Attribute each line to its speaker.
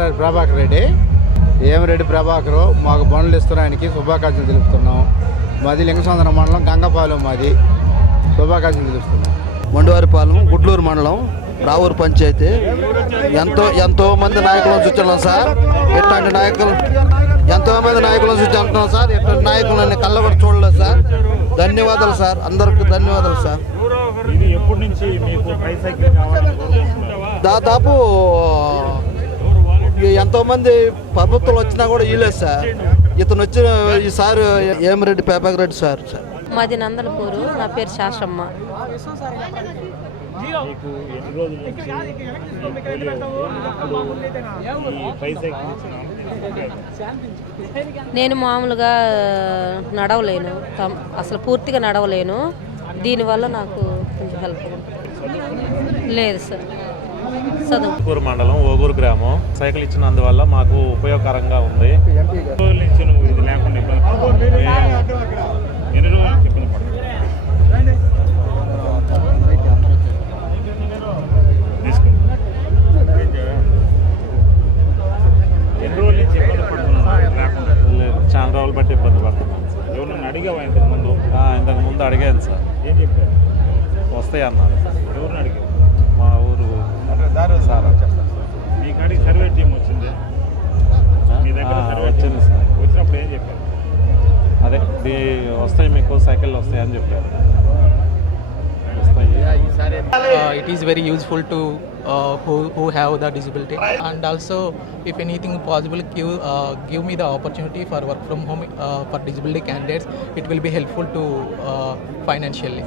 Speaker 1: చారారి ప్రభాకర్ రెడ్డి. ఏమిరెడ్డి ప్రభాకర్? మాకు బండ్లు ఇస్తున్న ఆయనకి శుభాకాంక్షలు తెలుపుతున్నాం. మాది లింగసంద్రం మండలం గంగపాలెం మాది. శుభాకాంక్షలు తెలుపుతున్నాం.
Speaker 2: మండువారిపాలెం గుడ్లూరు మండలం రావూరు పంచాయతీ. ఎంతో ఎంతో మంది నాయకులను చూస్తున్నాం సార్. ఇట్లాంటి నాయకులు ఎంతో మంది నాయకులను చూస్తున్నాం సార్. ఇట్లాంటి నాయకులను కళ్ళ కూడా చూడలేదు సార్. ధన్యవాదాలు సార్. అందరికి ధన్యవాదాలు సార్.
Speaker 3: ఇది ఎప్పటి నుంచి మీకు ట్రైసైకిల్ కావాలని కోరుకుంటున్నావా
Speaker 2: దాదాపు ఎంతో మంది ప్రభుత్వం వచ్చినా కూడా ఇవ్వలేదు సార్. ఇతను వచ్చిన ఈసారి Emireddy paper Reddy sir sir.
Speaker 4: మాది నందలపూరు. నా పేరు
Speaker 3: ఈ ఈ ఇచ్చిన
Speaker 4: నేను మామూలుగా నడవలేను. అసలు పూర్తిగా నడవలేను. దీనివల్ల నాకు కొంచెం హెల్ప్ లేదు సార్. చదువు
Speaker 5: మండలం ఓగూరు గ్రామం. సైకిల్ ఇచ్చినందువల్ల మాకు ఉపయోగకరంగా ఉంది.
Speaker 3: ఎన్ని రోజుల నుంచి నువ్వు ఇది లేకుండా ఇబ్బంది పడుతున్నావు? ఎన్ని రోజుల నుంచి ఇబ్బంది పడుతున్నావు తీసుకో. ఎన్ని రోజుల నుంచి ఇబ్బంది పడుతున్నావు? లేకుండా.
Speaker 5: లే- చాలా రోజులు బట్టి ఇబ్బంది పడుతున్నాను
Speaker 3: అడిగావా ఇంతకు ముందు?
Speaker 5: ఆ, ఇంతకు ముందు అడిగాను సార్.
Speaker 3: ఏం చెప్పారు?
Speaker 5: వస్తాయి అన్నారు.
Speaker 3: ఎవరిని
Speaker 5: ఊరు సార్
Speaker 3: మీ కాడికి సర్వే టీం వచ్చింది మీ దగ్గర
Speaker 5: వచ్చింది సార్
Speaker 3: వచ్చినప్పుడు ఏం చెప్పారు
Speaker 5: అదే దీ వస్తాయి మీకు సైకిల్ వస్తాయి అని చెప్పారు
Speaker 6: uh, it is very useful to uh, who, who have the disability and also if anything possible give, uh, give me the opportunity for work from home uh, for disability candidates it will be helpful to uh, financially